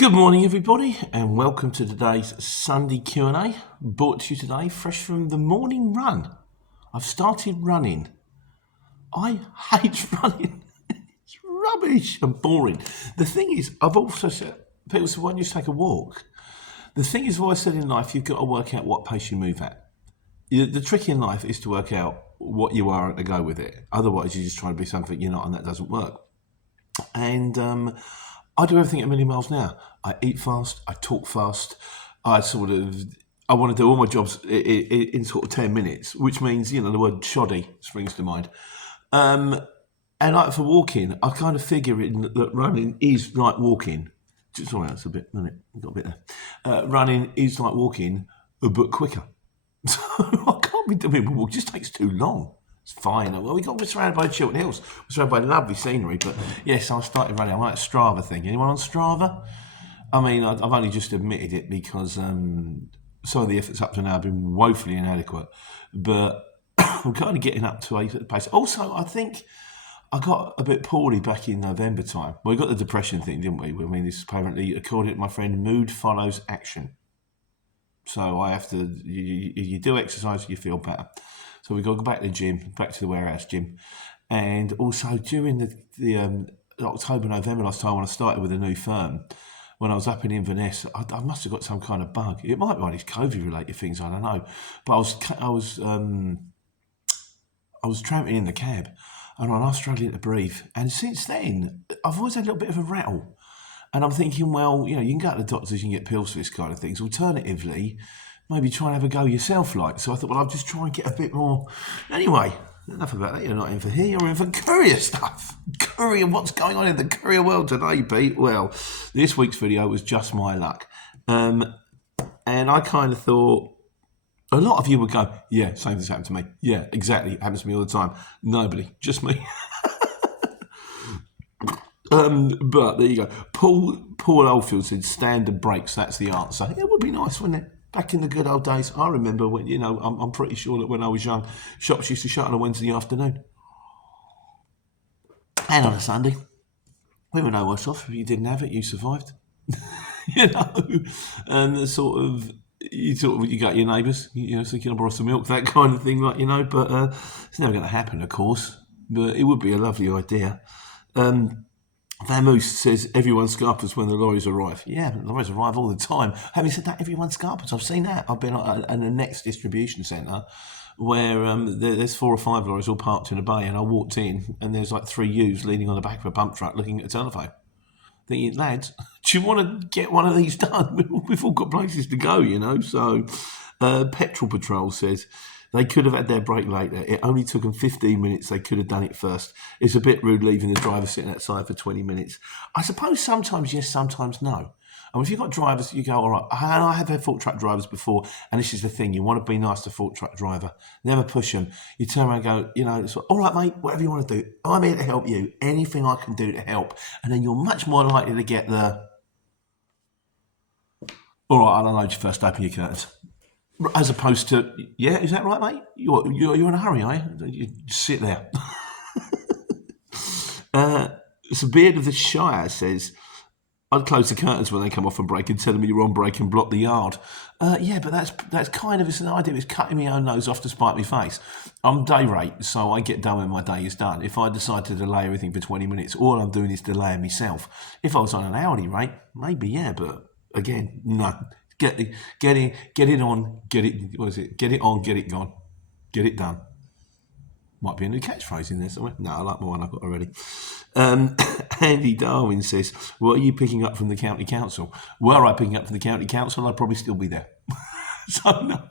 Good morning, everybody, and welcome to today's Sunday Q&A, brought to you today fresh from the morning run. I've started running. I hate running. It's rubbish and boring. The thing is, I've also said, people say, why don't you just take a walk? The thing is, I've always said in life, you've got to work out what pace you move at. The trick in life is to work out what you are and to go with it. Otherwise, you're just trying to be something you're not, and that doesn't work. And I do everything at a million miles an hour. I eat fast, I talk fast, I want to do all my jobs in sort of 10 minutes, which means, the word shoddy springs to mind. And like for walking, I kind of figure that running is like walking. Sorry, that's a bit, isn't it? Got a bit there. Running is like walking, but quicker. So I can't be doing a walk, it just takes too long. It's fine. Well, we're surrounded by Chiltern Hills. We're surrounded by lovely scenery. But yes, I started running. I'm like a Strava thing. Anyone on Strava? I mean, I've only just admitted it because some of the efforts up to now have been woefully inadequate. But I'm kind of getting up to a pace. Also, I think I got a bit poorly back in November time. Well, we got the depression thing, didn't we? I mean, this apparently, according to my friend, mood follows action. So I have to, you do exercise, you feel better. So we got to go back to the gym, back to the warehouse gym. And also during the October, November last time when I started with a new firm, when I was up in Inverness, I must have got some kind of bug. It might be one of these COVID-related things, I don't know. But I was tramping in the cab and I was struggling to breathe. And since then, I've always had a little bit of a rattle. And I'm thinking, well, you can go to the doctors, you can get pills for this kind of things. Alternatively, maybe try and have a go yourself, like. So I thought, well, I'll just try and get a bit more. Anyway, enough about that. You're not in for here, you're in for courier stuff. Courier, what's going on in the courier world today, Pete? Well, this week's video was just my luck. And I kind of thought, a lot of you would go, yeah, same thing's happened to me. Yeah, exactly. It happens to me all the time. Nobody, just me. But there you go. Paul Oldfield said standard brakes. That's the answer. It would be nice, wouldn't it? Back in the good old days, I remember when I'm pretty sure that when I was young, shops used to shut on a Wednesday afternoon and on a Sunday. We were no worse off. If you didn't have it, you survived. You got your neighbours. So can I borrow some milk? That kind of thing, But it's never going to happen, of course. But it would be a lovely idea. Vamoose says everyone scarpers when the lorries arrive. Yeah, the lorries arrive all the time. Having said that, everyone scarpers. I've seen that. I've been at a next distribution centre where there's 4 or 5 lorries all parked in a bay, and I walked in and there's like 3 ewes leaning on the back of a pump truck looking at a telephone. Thinking, lads, do you want to get one of these done? We've all got places to go, So Petrol Patrol says they could have had their break later. It only took them 15 minutes. They could have done it first. It's a bit rude leaving the driver sitting outside for 20 minutes. I suppose sometimes yes, sometimes no. And if you've got drivers, you go, all right. And I have had fork truck drivers before, and this is the thing. You want to be nice to fork truck driver. Never push them. You turn around and go, it's like, all right, mate, whatever you want to do. I'm here to help you. Anything I can do to help. And then you're much more likely to get the, all right, I'll unload you first, open your curtains. As opposed to, yeah, is that right, mate? You're in a hurry, are you? You sit there. So Beard of the Shire says, I'd close the curtains when they come off and break and tell them you're on break and block the yard. Yeah, but that's kind of it's an idea. It's cutting my own nose off to spite my face. I'm day rate, so I get done when my day is done. If I decide to delay everything for 20 minutes, all I'm doing is delaying myself. If I was on an hourly rate, maybe, yeah, but again, no. Get it on, get it, what is it? Get it on, get it gone. Get it done. Might be a new catchphrase in there somewhere. No, I like my one I've got already. Andy Darwin says, what are you picking up from the county council? Were I picking up from the county council, I'd probably still be there. So no.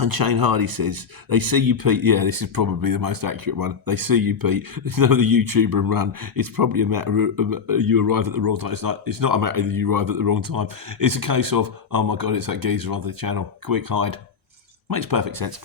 And Shane Hardy says, they see you, Pete. Yeah, this is probably the most accurate one. They see you, Pete. It's not the YouTuber and run. It's probably a matter of you arrive at the wrong time. It's not a matter that you arrive at the wrong time. It's a case of, oh my God, it's that geezer on the channel. Quick hide. Makes perfect sense.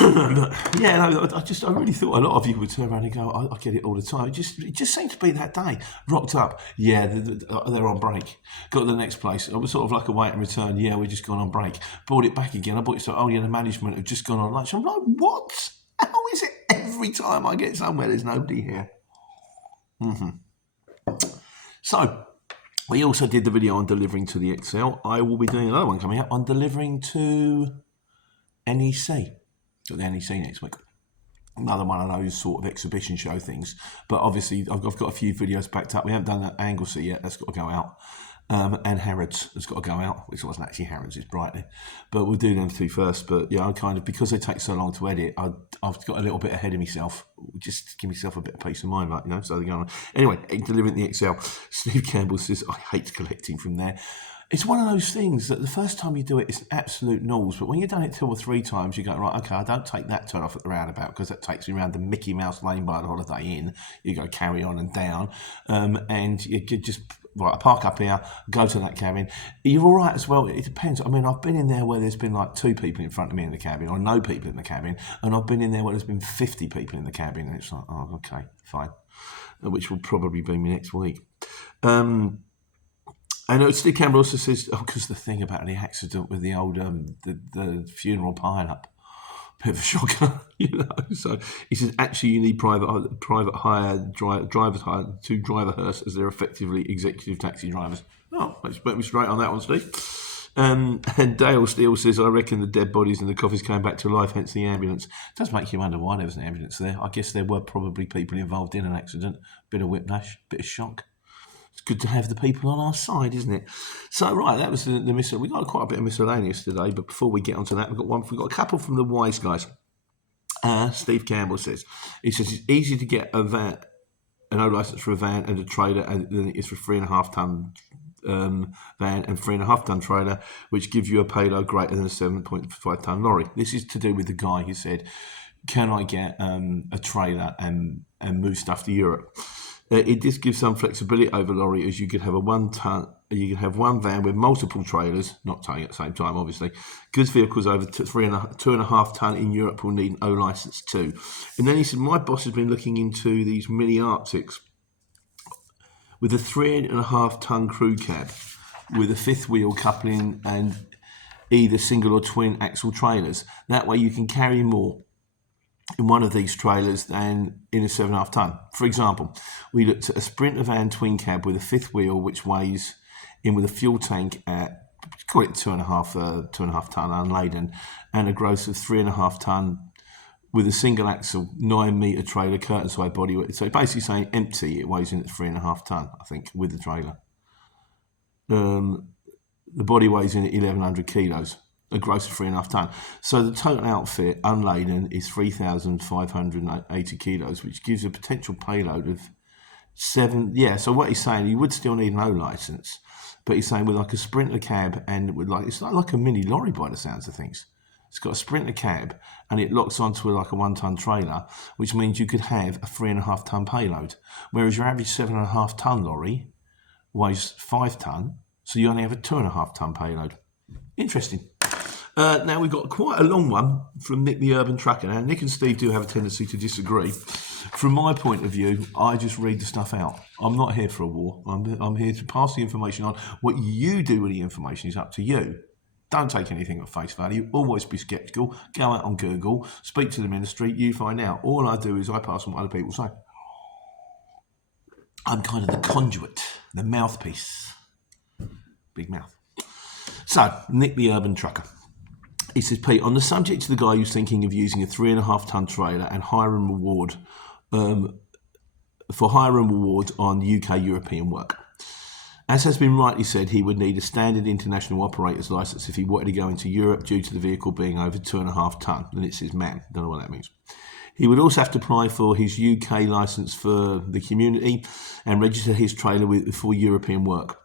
Yeah, no, I really thought a lot of you would turn around and go, I get it all the time. It just seemed to be that day. Rocked up, yeah, they're on break. Got to the next place. It was sort of like a wait and return. Yeah, we're just gone on break. Brought it back again. I bought it so, oh yeah, the management have just gone on lunch. I'm like, what? How is it every time I get somewhere there's nobody here? So we also did the video on delivering to the XL. I will be doing another one coming up on delivering to NEC. Got the NEC next week. Another one of those sort of exhibition show things. But obviously, I've got a few videos backed up. We haven't done that Anglesey yet. That's got to go out. And Harrods has got to go out, which wasn't actually Harrods, it's Brighton. But we'll do them two first. But yeah, I kind of, because they take so long to edit, I've got a little bit ahead of myself. Just to give myself a bit of peace of mind, like, so they're going on. Anyway, delivering the XL. Steve Campbell says, I hate collecting from there. It's one of those things that the first time you do it, it's an absolute nose. But when you've done it 2 or 3 times, you go, right, okay, I don't take that turn off at the roundabout because that takes me around the Mickey Mouse Lane by the Holiday Inn. You go carry on and down. And you could just, right, I park up here, go to that cabin. You're all right as well. It depends. I mean, I've been in there where there's been like 2 people in front of me in the cabin or no people in the cabin. And I've been in there where there's been 50 people in the cabin. And it's like, oh, okay, fine. Which will probably be me next week. I know Steve Campbell also says, because the thing about the accident with the old the funeral pile-up, bit of a shocker, So he says, actually, you need private hire drivers hire to drive a hearse as they're effectively executive taxi drivers. Oh, let's put me straight on that one, Steve. And Dale Steele says, I reckon the dead bodies and the coffins came back to life, hence the ambulance. It does make you wonder why there was an ambulance there. I guess there were probably people involved in an accident, bit of whiplash, bit of shock. It's good to have the people on our side, isn't it? So, right, that was the miscellaneous. We got quite a bit of miscellaneous today, but before we get onto that, we've got a couple from the wise guys. Steve Campbell says, it's easy to get a van, an O license for a van and a trailer than it is for 3.5 ton van and 3.5 ton trailer, which gives you a payload greater than a 7.5 ton lorry. This is to do with the guy who said, can I get a trailer and move stuff to Europe? It just gives some flexibility over lorry, as you could have one van with multiple trailers, not towing at the same time, obviously. Goods vehicles over 2.5 ton in Europe will need an O license too. And then he said, my boss has been looking into these mini Arctics with a 3.5 ton crew cab with a 5th wheel coupling and either single or twin axle trailers. That way you can carry more in one of these trailers than in a 7.5 ton. For example, we looked at a Sprinter van twin cab with a 5th wheel, which weighs in with a fuel tank at, call it 2.5 ton unladen, and a gross of 3.5 ton with a single axle 9 metre trailer curtain side body. So basically saying empty, it weighs in at 3.5 ton, I think, with the trailer. The body weighs in at 1,100 kilos. A gross of 3.5 ton. So the total outfit unladen is 3,580 kilos, which gives a potential payload of 7. Yeah, so what he's saying, you would still need an O license, but he's saying with like a Sprinter cab and with it's like a mini lorry by the sounds of things. It's got a Sprinter cab and it locks onto like a 1 ton trailer, which means you could have a 3.5 ton payload, whereas your average 7.5 ton lorry weighs 5 ton, so you only have a 2.5 ton payload. Interesting. Now we've got quite a long one from Nick the Urban Trucker. Now Nick and Steve do have a tendency to disagree. From my point of view, I just read the stuff out. I'm not here for a war. I'm here to pass the information on. What you do with the information is up to you. Don't take anything at face value. Always be sceptical. Go out on Google. Speak to the ministry. You find out. All I do is I pass on what other people say. I'm kind of the conduit, the mouthpiece. Big mouth. So, Nick the Urban Trucker. He says, Pete, on the subject of the guy who's thinking of using a 3.5 ton trailer and hire and reward for hire and reward on UK European work. As has been rightly said, he would need a standard international operator's licence if he wanted to go into Europe due to the vehicle being over 2.5 ton. And it says man, don't know what that means. He would also have to apply for his UK licence for the community and register his trailer for European work.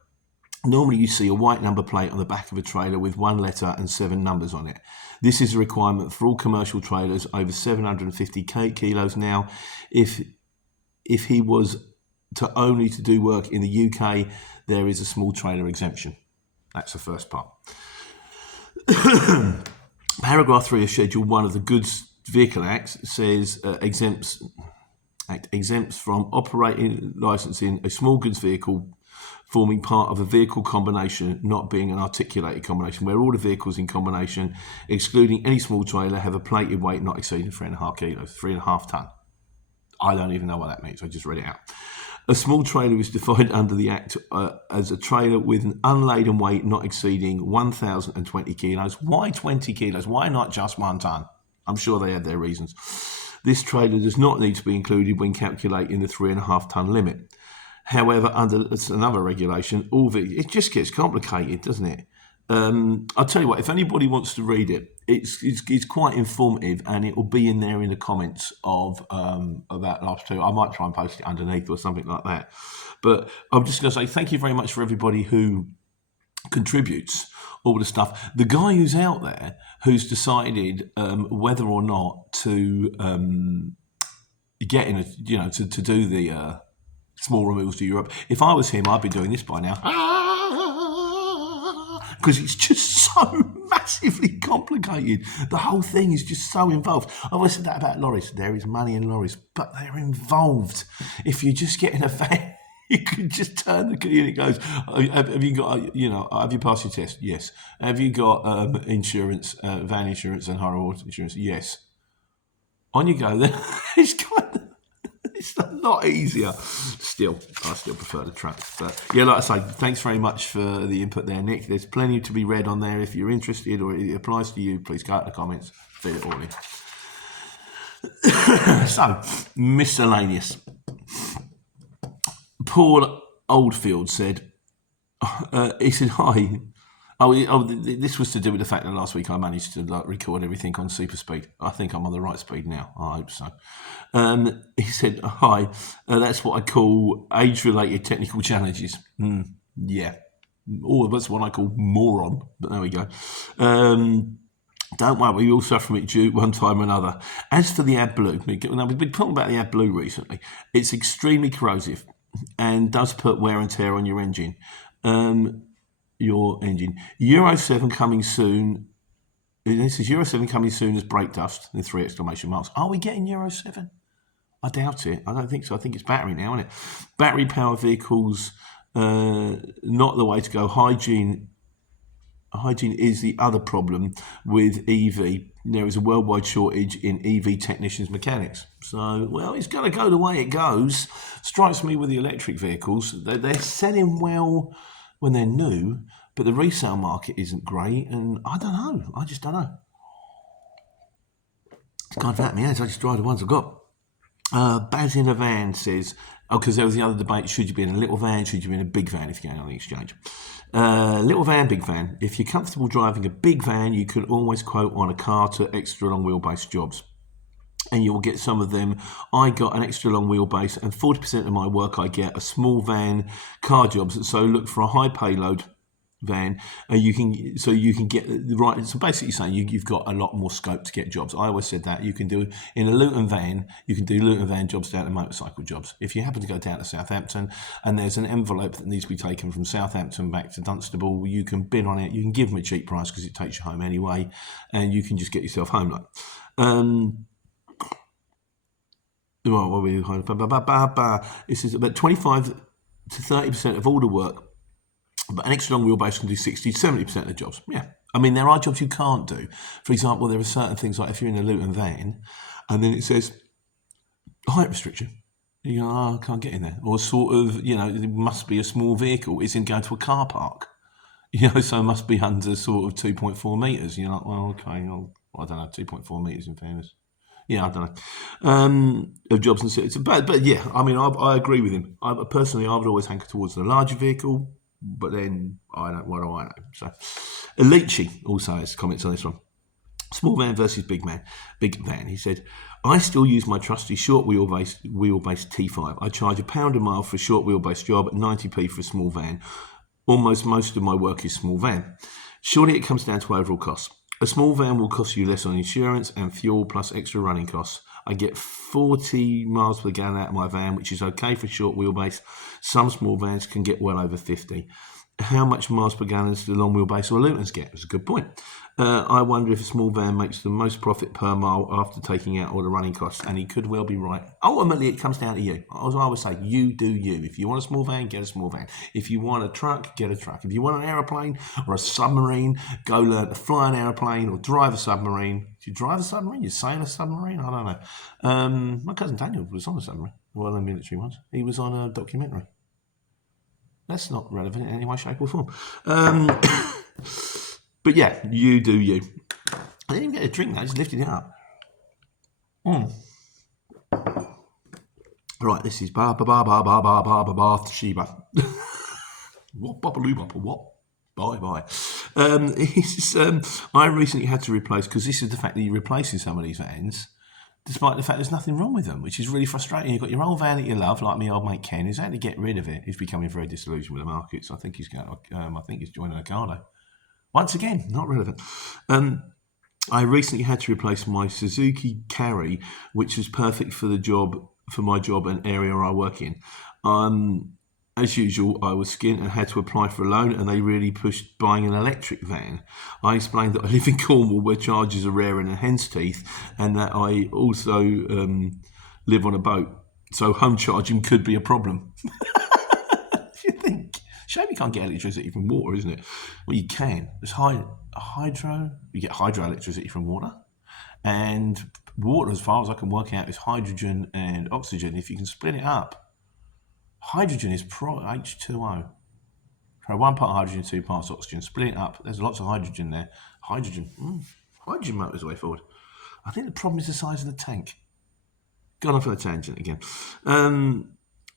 Normally you see a white number plate on the back of a trailer with 1 letter and 7 numbers on it. This is a requirement for all commercial trailers over 750 kilos now. If he was to do work in the UK, there is a small trailer exemption. That's the first part. Paragraph 3 of Schedule 1 of the Goods Vehicle Act says exempts from operating licensing a small goods vehicle forming part of a vehicle combination, not being an articulated combination, where all the vehicles in combination, excluding any small trailer, have a plated weight not exceeding 3.5 kilos, 3.5 ton. I don't even know what that means. I just read it out. A small trailer is defined under the Act as a trailer with an unladen weight not exceeding 1,020 kilos. Why 20 kilos? Why not just 1 tonne? I'm sure they had their reasons. This trailer does not need to be included when calculating the 3.5 tonne limit. However, under another regulation, it just gets complicated, doesn't it? I'll tell you what, if anybody wants to read it, it's quite informative, and it will be in there in the comments of that last two. I might try and post it underneath or something like that. But I'm just going to say thank you very much for everybody who contributes all the stuff. The guy who's out there who's decided whether or not to get in, to do the small removals to Europe. If I was him, I'd be doing this by now. Because it's just so massively complicated. The whole thing is just so involved. I've always said that about lorries. There is money in lorries, but they're involved. If you just get in a van, you can just turn the key and it goes, have you got, have you passed your test? Yes. Have you got insurance, van insurance and hire insurance? Yes. On you go then. It's a lot easier. Still, I still prefer the truck. But yeah, like I say, thanks very much for the input there, Nick. There's plenty to be read on there. If you're interested or it applies to you, please go out in the comments, fill it all in. So, miscellaneous. Paul Oldfield said, he said, hi. This was to do with the fact that last week I managed to record everything on super speed. I think I'm on the right speed now. I hope so. He said, hi, that's what I call age-related technical challenges. Yeah. Or that's what I call moron, but there we go. Don't worry, we all suffer from it due one time or another. As for the AdBlue, we've been talking about the AdBlue recently. It's extremely corrosive and does put wear and tear on your engine. Euro 7 coming soon. This is Euro 7 coming soon as brake dust, with 3 exclamation marks. Are we getting Euro 7? I doubt it. I don't think so. I think it's battery now, isn't it? Battery powered vehicles, not the way to go. Hygiene is the other problem with EV. There is a worldwide shortage in EV technicians, mechanics. So, well, it's going to go the way it goes. Strikes me with the electric vehicles. They're selling well when they're new, but the resale market isn't great, and I don't know. I just don't know. It's kind of at me, as I just drive the ones I've got. Baz in a van says, because there was the other debate, should you be in a little van, should you be in a big van if you're going on the exchange? Little van, big van. If you're comfortable driving a big van, you can always quote on a car to extra long wheelbase jobs. And you'll get some of them. I got an extra long wheelbase, and 40% of my work I get are small van car jobs. So look for a high payload van, and you can get the right. So basically, saying you've got a lot more scope to get jobs. I always said that you can do in a Luton van. You can do Luton van jobs down to motorcycle jobs. If you happen to go down to Southampton and there's an envelope that needs to be taken from Southampton back to Dunstable, you can bid on it. You can give them a cheap price because it takes you home anyway, and you can just get yourself home like. Well, what we this is about 25 to 30% of all the work, but an extra long wheelbase can do 60 to 70% of the jobs. Yeah, I mean there are jobs you can't do. For example, there are certain things like if you're in a Luton van, and then it says height restriction, you go, I can't get in there, or sort of, it must be a small vehicle. It's in going to a car park, so it must be under sort of 2.4 meters. You're like, well, okay, I don't know, 2.4 meters in fairness. Yeah, I don't know. Of jobs and cities. But yeah, I mean, I agree with him. Personally, I would always hanker towards the larger vehicle, but then what do I know? So, Alici also has comments on this one. Small van versus big van. He said, I still use my trusty short wheelbase T5. I charge £1 a mile for a short wheelbase job, 90p for a small van. Almost most of my work is small van. Surely it comes down to overall costs. A small van will cost you less on insurance and fuel plus extra running costs. I get 40 miles per gallon out of my van, which is okay for short wheelbase. Some small vans can get well over 50. How much miles per gallon does the long wheelbase or Lutons get? That's a good point. I wonder if a small van makes the most profit per mile after taking out all the running costs, and he could well be right. Ultimately, it comes down to you. As I would say, you do you. If you want a small van, get a small van. If you want a truck, get a truck. If you want an aeroplane or a submarine, go learn to fly an aeroplane or drive a submarine. Do you drive a submarine? You sail a submarine? I don't know. My cousin Daniel was on a submarine. One of the military ones. He was on a documentary. That's not relevant in any way, shape or form. But yeah, you do you. I didn't even get a drink, I just lifted it up. Right, this is Bathsheba. What? What? Bye. I recently had to replace, because this is the fact that you're replacing some of these vans, despite the fact there's nothing wrong with them, which is really frustrating. You've got your old van that you love, like my old mate Ken, who's had to get rid of it. He's becoming very disillusioned with the market, so I think he's going. I think he's joining Ocado. Once again, not relevant. I recently had to replace my Suzuki Carry, which is perfect for my job and area I work in. As usual, I was skint and had to apply for a loan, and they really pushed buying an electric van. I explained that I live in Cornwall, where charges are rarer than hen's teeth, and that I also live on a boat, so home charging could be a problem. You think? Shame you can't get electricity from water, isn't it? Well, you can. There's hydro. You get hydroelectricity from water, and water, as far as I can work out, is hydrogen and oxygen. If you can split it up. Hydrogen is H2O. So 1 part hydrogen, 2 parts oxygen. Split it up. There's lots of hydrogen there. Hydrogen motor's the way forward. I think the problem is the size of the tank. Gone off on a tangent again.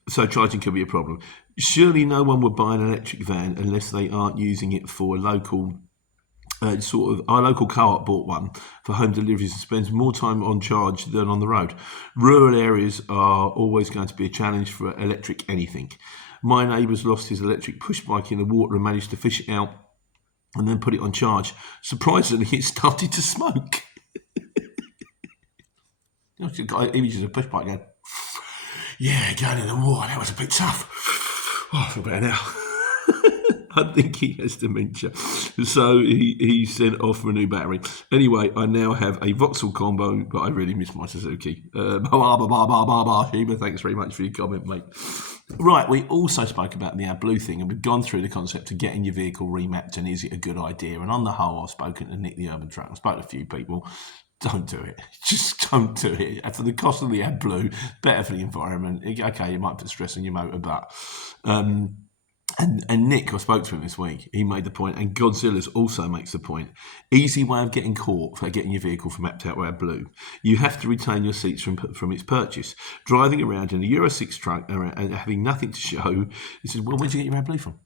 So charging could be a problem. Surely no one would buy an electric van unless they aren't using it for local. Our local co-op bought one for home deliveries and spends more time on charge than on the road. Rural areas are always going to be a challenge for electric anything. My neighbour's lost his electric push bike in the water and managed to fish it out and then put it on charge. Surprisingly, it started to smoke. You've got images of a push bike going, yeah, going in the water, that was a bit tough. Oh, I feel better now. I think he has dementia. So he sent off for a new battery. Anyway, I now have a Vauxhall combo, but I really miss my Suzuki. Sheba, thanks very much for your comment, mate. Right, we also spoke about the AdBlue thing, and we've gone through the concept of getting your vehicle remapped and is it a good idea. And on the whole, I've spoken to Nick the Urban Truck. I've spoken to a few people. Don't do it. Just don't do it. For the cost of the AdBlue, better for the environment. Okay, you might put stress on your motor, but... And Nick, I spoke to him this week, he made the point, and Godzilla's also makes the point. Easy way of getting caught for getting your vehicle from mapped out with AdBlue. You have to retain your seats from its purchase. Driving around in a Euro 6 truck and having nothing to show, he says, well, where'd you get your AdBlue from?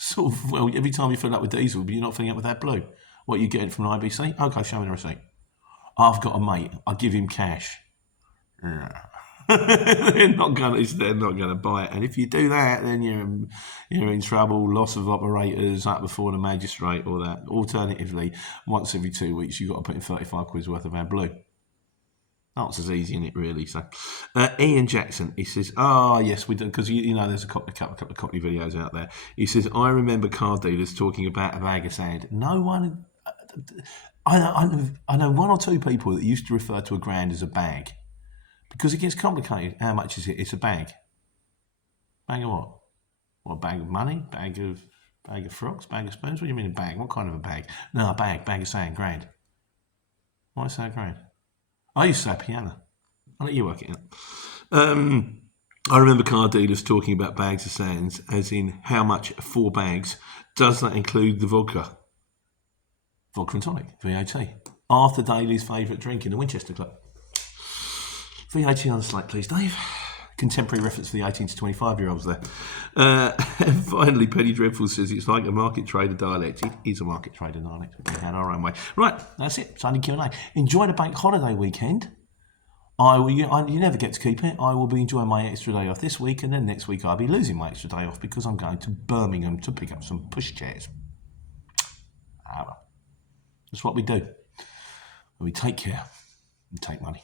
Sort of, well, every time you fill up with diesel, but you're not filling up with AdBlue. What, you get it from an IBC? Okay, show me the receipt. I've got a mate, I give him cash. they're not gonna buy it, and if you do that, then you're in trouble. Loss of operators up before the magistrate, or that. Alternatively, once every 2 weeks, you've got to put in 35 quid's worth of AdBlue. Not as easy, isn't it, really? So, Ian Jackson, he says, yes, we do, because you know there's a couple of Cockney videos out there. He says, I remember car dealers talking about a bag of sand. No one, I know 1 or 2 people that used to refer to a grand as a bag. Because it gets complicated. How much is it? It's a bag. Bag of what? What, a bag of money? Bag of frogs? Bag of spoons? What do you mean a bag? What kind of a bag? No, a bag. Bag of sand. Grand. Why say a grand? I used to say piano. I'll let you work it out. I remember car dealers talking about bags of sands, as in how much 4 bags. Does that include the vodka? Vodka and tonic. VAT. Arthur Daly's favourite drink in the Winchester Club. VAT on the slate, please, Dave. Contemporary reference for the 18 to 25-year-olds there. And finally, Penny Dreadful says it's like a market trader dialect. It is a market trader dialect. We had our own way. Right, that's it. Sunday Q&A. Enjoy the bank holiday weekend. You never get to keep it. I will be enjoying my extra day off this week, and then next week I'll be losing my extra day off because I'm going to Birmingham to pick up some pushchairs. That's what we do. We take care and take money.